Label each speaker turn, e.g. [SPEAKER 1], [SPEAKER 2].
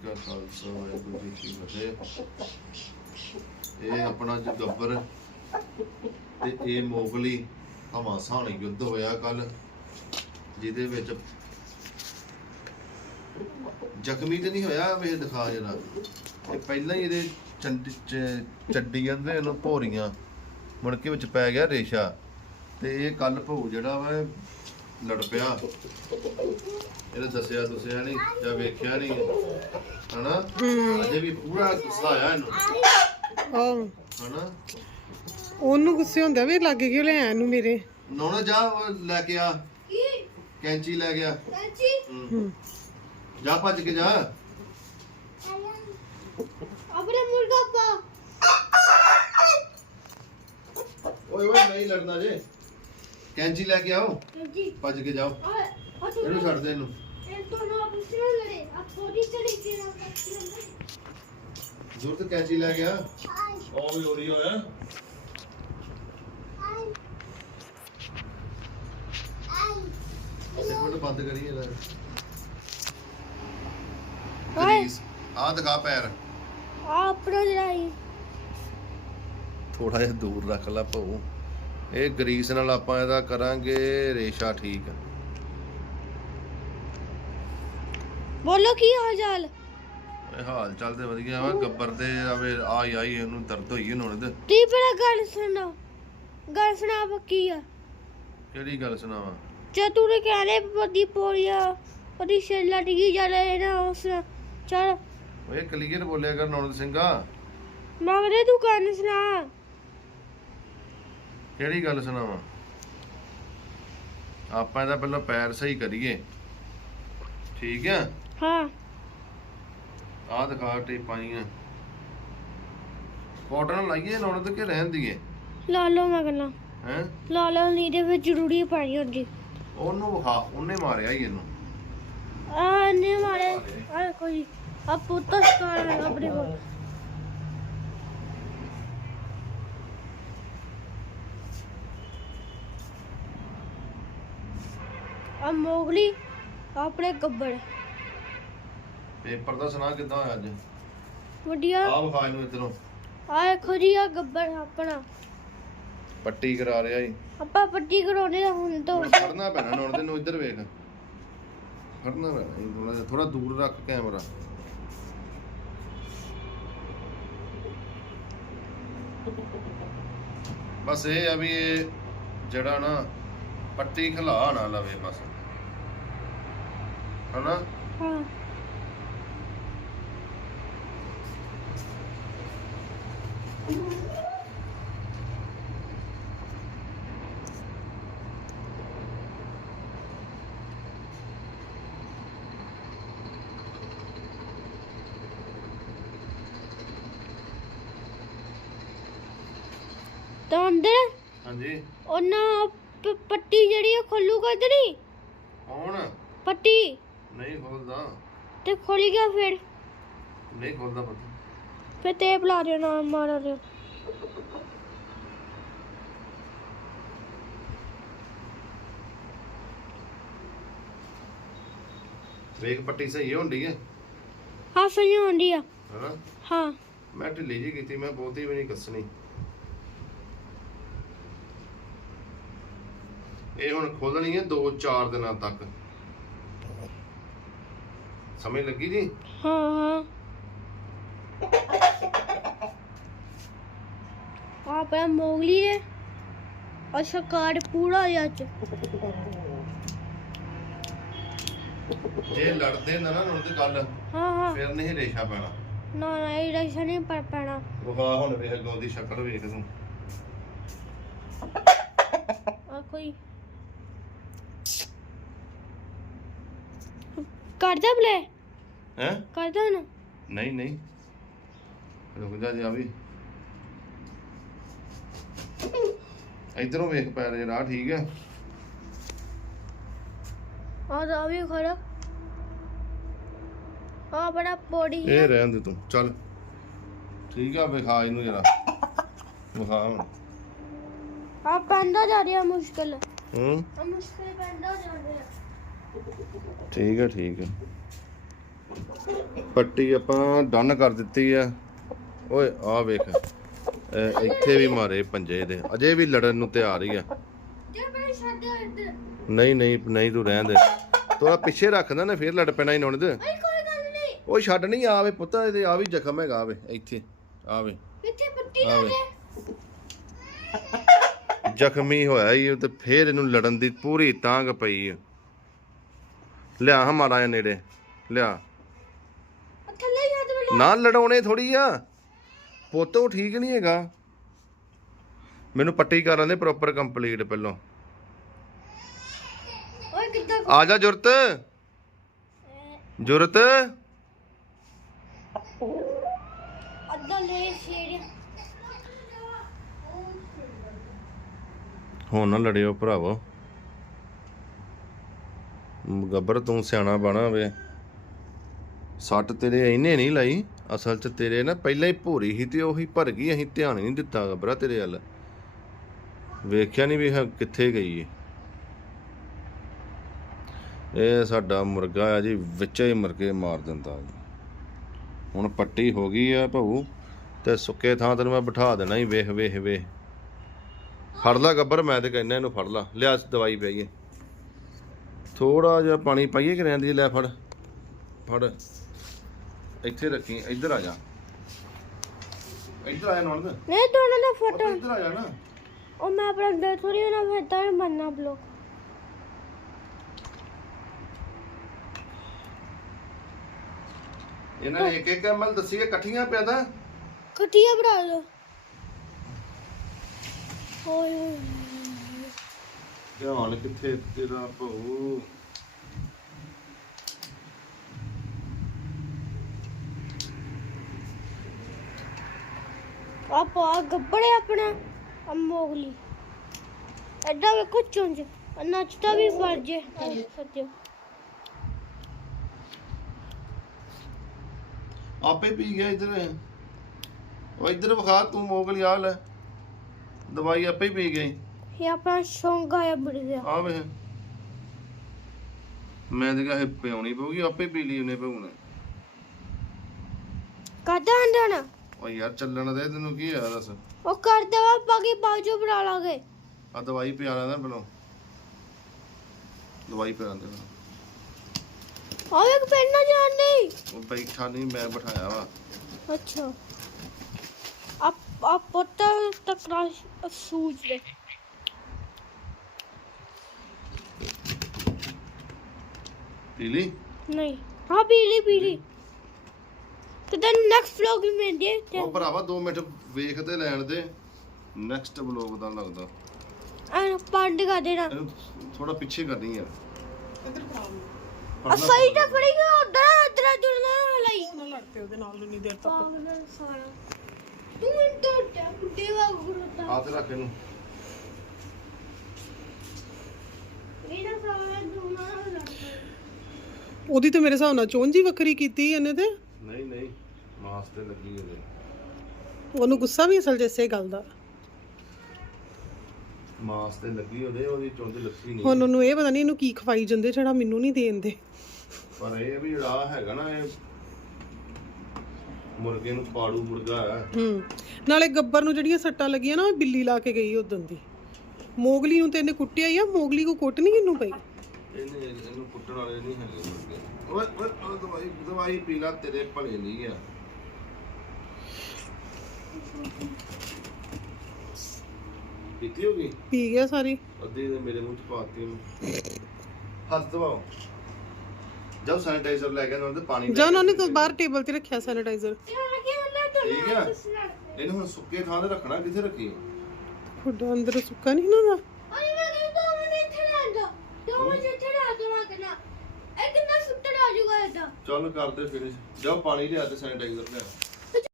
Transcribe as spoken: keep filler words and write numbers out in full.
[SPEAKER 1] का खालसा वाहिगुरू जी की फतेह। ये अपना जो गब्बर ते ये मोगली घमासान युद्ध होया कल, जिहदे विच जख्मी तो नहीं होया। वे दिखा जरा पहला ही ये चंडी चड्डी कहते इन्हूं भोरियां मुड़के विच पै गया रेशा, ते ये कल भऊ जिहड़ा वा लड़ पिया। ਇਹਨੇ ਦੱਸਿਆ ਦੱਸਿਆ ਨਹੀਂ ਜਾਂ ਵੇਖਿਆ ਨਹੀਂ ਹਨਾ, ਅਜੇ ਵੀ ਪੂਰਾ ਗੁੱਸਾ ਆਇਆ ਇਹਨੂੰ।
[SPEAKER 2] ਆਹ
[SPEAKER 1] ਹਨਾ
[SPEAKER 2] ਉਹਨੂੰ ਗੁੱਸੇ ਹੁੰਦਾ ਵੀ ਲੱਗ ਕਿਉਂ ਲੈ ਆਇਆ ਇਹਨੂੰ ਮੇਰੇ।
[SPEAKER 1] ਨੌਣਾ ਜਾ ਲੈ ਕੇ ਆ, ਕੈਂਚੀ ਲੈ ਗਿਆ ਕੈਂਚੀ। ਹੂੰ ਜਾ ਭੱਜ ਕੇ ਜਾ।
[SPEAKER 3] ਆਪਣੇ ਮੁਰਗਾ ਪਾ।
[SPEAKER 1] ਓਏ ਓਏ ਨਹੀਂ ਲੜਨਾ ਜੇ, ਕੈਂਚੀ ਲੈ ਕੇ ਆਓ, ਭੱਜ ਕੇ ਜਾਓ। ਇਹਨੂੰ ਛੱਡ ਦੇ ਇਹਨੂੰ। ਜ਼ਰੂਰਤ ਕੈਂਚੀ ਲੈ ਗਿਆ ਉਹ ਵੀ ਹੋਰੀ ਹੋਇਆ। ਇੱਕ ਮਿੰਟ ਬੰਦ ਕਰੀਏ ਲੈ ਗਰੀਸ ਆ ਦਿਖਾ ਪੈਰ
[SPEAKER 3] ਆ ਆਪਣਾ ਜਰਾਈ
[SPEAKER 1] ਥੋੜਾ ਜਿਹਾ ਦੂਰ ਰੱਖ ਲੈ ਭਾਊ। ਇਹ ਗਰੀਸ ਨਾਲ ਆਪਾਂ ਇਹਦਾ ਕਰਾਂਗੇ ਰੇਸ਼ਾ ਠੀਕ।
[SPEAKER 3] ਬੋਲੋ ਕੀ ਹਾਲ ਚਾਲ?
[SPEAKER 1] ਇਹ ਹਾਲ ਚਾਲ ਤੇ ਵਧੀਆ ਵਾ। ਗੱਬਰ ਦੇ ਆਵੇ ਆਈ ਆਈ ਇਹਨੂੰ ਦਰਦ ਹੋਈ ਹੁਣ ਤੇ।
[SPEAKER 3] ਤੀ ਪਹਿਲਾਂ ਗੱਲ ਸੁਣਾ, ਗੱਲ ਸੁਣਾ ਪੱਕੀ ਆ।
[SPEAKER 1] ਕਿਹੜੀ ਗੱਲ ਸੁਣਾਵਾਂ?
[SPEAKER 3] ਜੇ ਤੂੰ ਨੇ ਕਹਿਲੇ ਪਦੀ ਪੋੜੀਆ ਪਦੀ ਛੇਲਾ ਡਿੱਗੀ ਜਾ ਰਹੇ ਨਾ ਉਸ ਚਲ।
[SPEAKER 1] ਓਏ ਕਲੀਅਰ ਬੋਲਿਆ ਕਰ ਨੌਨਦ ਸਿੰਘਾ।
[SPEAKER 3] ਮਗਰੇ ਤੂੰ ਕੰਨ ਸੁਣਾ।
[SPEAKER 1] ਕਿਹੜੀ ਗੱਲ ਸੁਣਾਵਾਂ? ਆਪਾਂ ਇਹਦਾ ਪਹਿਲਾਂ ਪੈਰ ਸਹੀ ਕਰੀਏ, ਠੀਕ ਆ?
[SPEAKER 3] ਹਾਂ
[SPEAKER 1] ਆ ਦਿਖਾ ਟੇਪਾਂ ਕਾਟਨ ਲਾਈਏ ਨੌਨਦ ਕੇ ਰਹਿਣ ਦੀਏ?
[SPEAKER 3] ਲਾ ਲਓ ਮਗਲਾ
[SPEAKER 1] ਹੈ
[SPEAKER 3] ਲਾ ਲਓ, ਨਹੀਂ ਤੇ ਫਿਰ ਜ਼ਰੂਰੀ ਪਾਣੀ ਹੁੰਦੀ।
[SPEAKER 1] ਉਹਨੂੰ ਵਿਖਾ, ਉਹਨੇ ਮਾਰਿਆ ਹੀ ਇਹਨੂੰ।
[SPEAKER 3] ਆ ਨੇ ਮਾਰੇ ਆ ਕੋਈ ਆ ਪੁੱਤ ਸਕਾਰ ਹੈ ਆਪਣੇ ਕੋਲ। ਆ ਮੋਗਲੀ ਆਪਣੇ ਗੱਬੜ।
[SPEAKER 1] ਪੇਪਰ ਦਾ ਸੁਣਾ ਕਿੱਦਾਂ ਹੋਇਆ ਅੱਜ?
[SPEAKER 3] ਵਧੀਆ।
[SPEAKER 1] ਆ ਵਿਖਾ ਇਹਨੂੰ ਇਧਰੋਂ।
[SPEAKER 3] ਆ ਦੇਖੋ ਜੀ ਆ ਗੱਬੜ ਆਪਣਾ
[SPEAKER 1] ਪੱਟੀ ਕਰਾ ਰਿਹਾ ਜੀ।
[SPEAKER 3] ਆਪਾਂ ਪੱਟੀ ਕਰਾਉਣੇ ਦਾ ਹੁਣ ਤੋਂ
[SPEAKER 1] ਖੜਨਾ ਪੈਣਾ ਨੌਨਦ ਨੂੰ। ਇੱਧਰ ਵੇਖ, ਖੜਨਾ ਪੈਣਾ। ਥੋੜਾ ਜਿਹਾ ਥੋੜਾ ਦੂਰ ਰੱਖ ਕੈਮਰਾ। ਬਸ ਇਹ ਆ ਵੀ ਇਹ ਜਿਹੜਾ ਨਾ ਪੱਟੀ ਖਲਾ ਨਾ ਲਵੇ ਬਸ, ਹਨਾ?
[SPEAKER 3] ਹਾਂ ਤਾਂ ਅੰਦਰ
[SPEAKER 1] ਹਾਂਜੀ
[SPEAKER 3] ਉਹਨਾਂ ਪ- ਪੱਟੀ ਜਿਹੜੀ ਉਹ ਖੋਲੂਗਾ ਤੇ ਨਹੀਂ
[SPEAKER 1] ਕੌਣ?
[SPEAKER 3] ਪੱਟੀ
[SPEAKER 1] ਨਹੀਂ ਖੋਲਦਾ,
[SPEAKER 3] ਤੇ ਖੋਲੀ ਗਿਆ ਫਿਰ
[SPEAKER 1] ਨਹੀਂ ਖੋਲਦਾ ਪੱਟੀ।
[SPEAKER 3] ਫਿਰ ਟੇਪ ਲਾ ਦਿਓ ਨਾ ਮਾਰ ਦਿਓ।
[SPEAKER 1] ਵੇਖ ਪੱਟੀ ਸਹੀ ਹੁੰਦੀ ਹੈ,
[SPEAKER 3] ਹਾਂ ਸਹੀ ਹੁੰਦੀ ਆ।
[SPEAKER 1] ਹਨਾ?
[SPEAKER 3] ਹਾਂ
[SPEAKER 1] ਮੈਂ ਢਿੱਲੀ ਜੀ ਕੀਤੀ, ਮੈਂ ਬਹੁਤੀ ਵੀ ਨਹੀਂ ਕੱਸਣੀ। ਇਹ ਹੁਣ ਖੋਲਣੀ ਹੈ ਦੋ ਚਾਰ ਦਿਨਾਂ ਤੱਕ। ਸਮਝ ਲੱਗੀ ਜੀ?
[SPEAKER 3] ਹਾਂ ਹਾਂ ਆਪਣਾ ਮੋਗਲੀ ਨੇ ਅੱਛਾ ਕਾਰਡ ਪੂਰਾ ਅੱਜ
[SPEAKER 1] ਜੇ ਲੜਦੇ ਨਾ ਨਾ ਹੁਣ ਤੇ ਗੱਲ
[SPEAKER 3] ਹਾਂ ਹਾਂ
[SPEAKER 1] ਫਿਰ ਨਹੀਂ ਰੇਸ਼ਾ ਪੈਣਾ।
[SPEAKER 3] ਨਾ ਨਾ ਇਹ ਰੇਸ਼ਾ ਨਹੀਂ ਪਰ ਪੈਣਾ।
[SPEAKER 1] ਵਿਖਾ ਹੁਣ ਵੇਖ ਅੱਗੋਂ ਦੀ ਸ਼ਕਲ ਵੇਖ ਤੂੰ।
[SPEAKER 3] ਆ ਕੋਈ ਕਰਦਾ ਪਲੇ
[SPEAKER 1] ਹੈ?
[SPEAKER 3] ਕਰਦਾ ਨਾ।
[SPEAKER 1] ਨਹੀਂ ਨਹੀਂ ਰੁਕ ਜਾ ਜੀ। ਆ ਵੀ ਇਧਰੋਂ ਵੇਖ ਪੈਰ ਜਰਾ, ਠੀਕ ਹੈ?
[SPEAKER 3] ਆ ਦਾ ਵੀ ਖੜਾ ਆ ਬੜਾ ਬੋਡੀ
[SPEAKER 1] ਇਹ ਰਹਿਣ ਦੇ ਤੂੰ, ਚੱਲ ਠੀਕ ਆ। ਵਿਖਾ ਇਹਨੂੰ ਜਰਾ, ਵਿਖਾ ਹੁਣ।
[SPEAKER 3] ਆ ਪੈਂਦਾ ਜਾ ਰਿਹਾ ਮੁਸ਼ਕਿਲ।
[SPEAKER 1] ਹੂੰ
[SPEAKER 3] ਆ ਮੁਸ਼ਕਿਲ ਪੈਂਦਾ ਜਾ ਰਿਹਾ।
[SPEAKER 1] ਠੀਕ ਹੈ ਠੀਕ ਹੈ। ਪੱਟੀ ਆਪਾਂ ਡਨ ਕਰ ਦਿੱਤੀ ਆ। ਓਏ ਆ ਵੇਖ, ਇਹ ਇੱਥੇ ਵੀ ਮਾਰੇ ਪੰਜੇ ਦੇ, ਅਜੇ ਵੀ ਲੜਨ ਨੂੰ ਤਿਆਰ ਹੀ ਆ। ਨਹੀਂ ਨਹੀਂ ਨਹੀਂ ਤੂੰ ਰਹਿਣ ਦੇ, ਤੋਰਾ ਪਿੱਛੇ ਰੱਖਦਾ ਨਾ ਫੇਰ ਲੜ ਪੈਣਾ ਹੀ ਨੌਣ ਦੇ। ਉਹ ਛੱਡ ਨਹੀਂ, ਆਵੇ ਪੁੱਤ ਇਹਦੇ ਆ ਵੀ ਜ਼ਖਮ ਹੈਗਾ, ਆਵੇ ਇੱਥੇ ਆਵੇ, ਆਵੇ ਜ਼ਖਮੀ ਹੋਇਆ ਹੀ ਤੇ ਫੇਰ ਇਹਨੂੰ ਲੜਨ ਦੀ ਪੂਰੀ ਤਾਂਗ ਪਈ ਆ। ਲਿਆ ਹਮਾਰਾ ਆ ਨੇੜੇ ਲਿਆ, ਨਾ ਲੜਾਉਣੇ ਥੋੜੀ ਆ ਪੁੱਤ, ਉਹ ਠੀਕ ਨਹੀਂ ਹੈਗਾ। ਮੈਨੂੰ ਪੱਟੀ ਕਰਾਂ ਦੇ ਪ੍ਰੋਪਰ ਕੰਪਲੀਟ ਪਹਿਲਾਂ। ਆ ਜਾ ਜੁਰਤ, ਜੁਰਤ ਹੁਣ ਨਾ ਲੜਿਓ ਭਰਾਵੋ। ਗੱਬਰ ਤੂੰ ਸਿਆਣਾ ਬਣਾ ਵੇ, ਸੱਟ ਤੇਰੇ ਇਹਨੇ ਨਹੀਂ ਲਾਈ, ਅਸਲ 'ਚ ਤੇਰੇ ਨਾ ਪਹਿਲਾਂ ਹੀ ਭੋਰੀ ਸੀ ਤੇ ਉਹੀ ਭਰ ਗਈ, ਅਸੀਂ ਧਿਆਨ ਹੀ ਨਹੀਂ ਦਿੱਤਾ ਗੱਬਰਾ ਤੇਰੇ ਵੱਲ, ਵੇਖਿਆ ਨਹੀਂ ਵੀ ਕਿੱਥੇ ਗਈ ਏ। ਇਹ ਸਾਡਾ ਮੁਰਗਾ ਆ ਜੀ, ਵਿੱਚ ਹੀ ਮੁਰਗੇ ਮਾਰ ਦਿੰਦਾ ਜੀ। ਹੁਣ ਪੱਟੀ ਹੋ ਗਈ ਆ ਭਾਊ, ਤੇ ਸੁੱਕੇ ਥਾਂ ਤੈਨੂੰ ਮੈਂ ਬਿਠਾ ਦੇਣਾ ਹੀ। ਵੇਖ ਵੇਖ ਵੇਖ, ਫੜ ਲਾ ਗੱਬਰ, ਮੈਂ ਤੇ ਕਹਿੰਦਾ ਇਹਨੂੰ ਫੜ ਲਾ। ਲਿਆ ਦਵਾਈ ਪਈਏ, ਥੋੜਾ ਜਿਹਾ ਪਾਣੀ ਪਾਈਏ ਕਿ ਰਹਿੰਦੀ। ਲੈ ਫੜ ਫੜ, ਇੱਥੇ ਰੱਖੀ, ਇੱਧਰ ਆ ਜਾ, ਇੱਧਰ ਆ ਜਾ ਨੌਣ
[SPEAKER 3] ਨਹੀਂ ਦੋਨਾਂ ਦਾ ਫੋਟੋ
[SPEAKER 1] ਇੱਧਰ ਆ ਜਾ ਨਾ।
[SPEAKER 3] ਉਹ ਮੈਂ ਆਪਣਾ ਦੇ ਥੋੜੀ ਨਾ ਫੇਤਾ ਹੀ ਮੰਨਣਾ ਬਲੋ।
[SPEAKER 1] ਇਹਨਾਂ ਨੇ ਇੱਕ ਇੱਕ ਐਮਐਲ ਦੱਸੀ, ਇਕੱਠੀਆਂ ਪਿਆ ਤਾਂ
[SPEAKER 3] ਕਟੀਆ ਬਣਾ ਲਓ। ਓਏ
[SPEAKER 1] ਧਿਆਨ ਕਿੱਥੇ ਤੇਰਾ ਭਾਊ।
[SPEAKER 3] ਆਪਾ ਗੱਬੜੇ ਆਪਣਾ ਅਮੋਗਲੀ ਐਡਾ ਵੇਖੋ ਚੁੰਝ ਨੱਚਦਾ ਵੀ ਫੜ ਜੇ ਸੱਜੋ।
[SPEAKER 1] ਆਪੇ ਪੀ ਗਿਆ ਇੱਧਰ, ਉਹ ਇੱਧਰ ਵਿਖਾ ਤੂੰ ਮੋਗਲੀ ਆ ਲੈ, ਦਵਾਈ ਆਪੇ ਹੀ ਪੀ ਗਈ।
[SPEAKER 3] ਇਹ ਆਪਣਾ ਸ਼ੌਂਕ ਆਇਆ ਬੜ ਗਿਆ।
[SPEAKER 1] ਆ ਵੇ, ਮੈਂ ਤੇ ਕਿਹਾ ਇਹ ਪਿਉਣੀ ਪਊਗੀ, ਆਪੇ ਪੀ ਲਈ ਉਹਨੇ ਭਾਊ ਨੇ।
[SPEAKER 3] ਕਾਦਾ ਹੰਡਣਾ
[SPEAKER 1] ਓ ਯਾਰ ਚੱਲਣ ਦੇ, ਤੈਨੂੰ ਕੀ ਆ ਦੱਸ।
[SPEAKER 3] ਉਹ ਕਰਦਾ ਵਾ ਬਾਕੀ ਬਾਜੂ ਬਣਾ ਲਾਂਗੇ।
[SPEAKER 1] ਆ ਦਵਾਈ ਪਿਆ ਲੈਂਦਾ ਪਹਿਲਾਂ, ਦਵਾਈ ਪਿਆ ਲੈਂਦੇ।
[SPEAKER 3] ਆ ਇੱਕ ਪੈਨ ਜਾਣ ਨਹੀਂ,
[SPEAKER 1] ਉਹ ਬੈਠਾ ਨਹੀਂ, ਮੈਂ ਬਿਠਾਇਆ ਵਾ।
[SPEAKER 3] ਅੱਛਾ ਆਪ ਆਪ ਪਤਾ ਤਕਰਾ ਸੂਝ ਦੇ।
[SPEAKER 1] ਪੀਲੀ
[SPEAKER 3] ਨਹੀਂ ਹਾਂ ਪੀਲੀ ਪੀਲੀ ਤੇ then next vlog ਵੀ ਮਿਲਦੇ ਤੇ
[SPEAKER 1] ਉਹ ਭਰਾਵਾ ਦੋ ਮਿੰਟ ਵੇਖਦੇ ਲੈਣ ਦੇ, ਨੈਕਸਟ ਵਲੌਗ ਦਾ ਲੱਗਦਾ।
[SPEAKER 3] ਆ ਪੰਡ ਕਰ ਦੇਣਾ।
[SPEAKER 1] ਇਹਨੂੰ ਥੋੜਾ ਪਿੱਛੇ ਕਰਨੀ ਯਾਰ।
[SPEAKER 2] ਇੱਧਰ
[SPEAKER 3] ਆ ਸਹੀ ਤਾਂ ਫੜੀ ਗਿਆ ਉਧਰ ਇਧਰ ਜੁੜਨਾ ਹਲਾਈ
[SPEAKER 2] ਨਾ ਲੜਤੇ ਉਹਦੇ ਨਾਲ ਉਨੀ ਦੇਰ ਤੱਕ।
[SPEAKER 3] ਪਾਗਲ ਸਾਰਾ ਤੂੰ ਇੰਟਰ ਤੇ ਕੁੱਤੇ ਵਾਂਗੂ ਰੋਤਾ
[SPEAKER 1] ਹੱਥ ਰੱਖ ਇਹਨੂੰ।
[SPEAKER 3] ਇਹਦਾ ਸਾਰਾ ਦੋਨਾਂ ਨਾਲ ਲੜਦਾ।
[SPEAKER 2] ਉਹਦੀ ਤੇ ਮੇਰੇ ਹਿਸਾਬ ਨਾਲ ਚੋਂਜੀ ਵੱਖਰੀ ਕੀਤੀ ਇਹਨੇ ਤੇ।
[SPEAKER 1] ਨਹੀਂ ਨਹੀਂ, ਮਾਸ ਤੇ ਲੱਗੀ ਉਹਦੇ।
[SPEAKER 2] ਉਹਨੂੰ ਗੁੱਸਾ ਵੀ ਅਸਲ ਜਿਸੇ ਗੱਲ ਦਾ।
[SPEAKER 1] ਮਾਸ ਤੇ ਲੱਗੀ ਉਹਦੇ, ਉਹਦੀ ਚੁੰਝ ਲੱਥੀ ਨਹੀਂ।
[SPEAKER 2] ਹੁਣ ਉਹਨੂੰ ਇਹ ਪਤਾ ਨਹੀਂ ਇਹਨੂੰ ਕੀ ਖਵਾਈ ਜਾਂਦੇ, ਜਿਹੜਾ ਮੈਨੂੰ ਨਹੀਂ ਦੇਂਦੇ।
[SPEAKER 1] ਪਰ ਇਹ ਵੀ ਜਿਹੜਾ ਹੈਗਾ ਨਾ, ਇਹ ਮੁਰਗੇ ਨੂੰ ਪਾੜੂ ਮੁਰਗਾ ਹੈ।
[SPEAKER 2] ਹੂੰ, ਨਾਲੇ ਗੱਬਰ ਨੂੰ ਜਿਹੜੀਆਂ ਸੱਟਾਂ ਲੱਗੀਆਂ ਨਾ, ਉਹ ਬਿੱਲੀ ਲਾ ਕੇ ਗਈ ਉਦੋਂ ਦੀ। ਮੋਗਲੀ ਨੂੰ ਤੇ ਇਹਨੇ ਕੁੱਟਿਆ ਹੀ ਆ, ਮੋਗਲੀ ਕੋ ਕੁੱਟ ਨਹੀਂ ਇਹਨੂੰ ਪਈ।
[SPEAKER 1] ਇਹਨੇ ਇਹਨੂੰ ਕੁੱਟਣ ਵਾਲੇ ਨਹੀਂ ਹੈਗੇ ਮੁਰਗੇ। ਓਏ ਓਏ ਓਏ, ਦਵਾਈ ਦਵਾਈ ਪੀ ਲਾ, ਤੇਰੇ ਭਲੇ ਲਈ ਆ। ਪੀਤੀ ਹੋ ਗਈ?
[SPEAKER 2] ਪੀ ਗਿਆ ਸਾਰੀ।
[SPEAKER 1] ਅੱਧੀ ਦੇ ਮੇਰੇ ਮੂੰਹ ਚ ਪਾਤੀ ਉਹਨੂੰ। ਹੱਥ ਧਵਾਓ, ਜਦ ਸੈਨੀਟਾਈਜ਼ਰ ਲੈ ਕੇ ਨਾ ਤੇ ਪਾਣੀ
[SPEAKER 2] ਜਾਂ ਉਹਨੇ ਤਾਂ ਬਾਹਰ ਟੇਬਲ ਤੇ ਰੱਖਿਆ ਸੈਨੀਟਾਈਜ਼ਰ।
[SPEAKER 1] ਠੀਕ ਆ। ਇਹਨੂੰ ਹੁਣ ਸੁੱਕੇ ਥਾਂ ਤੇ ਰੱਖਣਾ, ਕਿੱਥੇ ਰੱਖੀ?
[SPEAKER 2] ਖੁੱਡਾ ਅੰਦਰ ਸੁੱਕਾ ਨਹੀਂ ਨਾ।
[SPEAKER 3] ਅਰੇ ਮੈਂ ਕਹਿੰਦਾ ਦੋ ਮਿੰਟ ਇੱਥੇ ਰਹਿ ਜਾ, ਦੋ ਮਿੰਟ ਇੱਥੇ ਰਹਿ ਜਾ, ਮੈਂ ਕਹਿੰਦਾ ਇਹ ਕਿੰਨਾ ਸੁੱਟਣ ਆ ਜੂਗਾ ਏਦਾਂ।
[SPEAKER 1] ਚੱਲ ਕਰਦੇ ਫਿਨਿਸ਼। ਜਾ ਪਾਣੀ ਲਿਆ ਤੇ ਸੈਨੀਟਾਈਜ਼ਰ ਲਿਆ।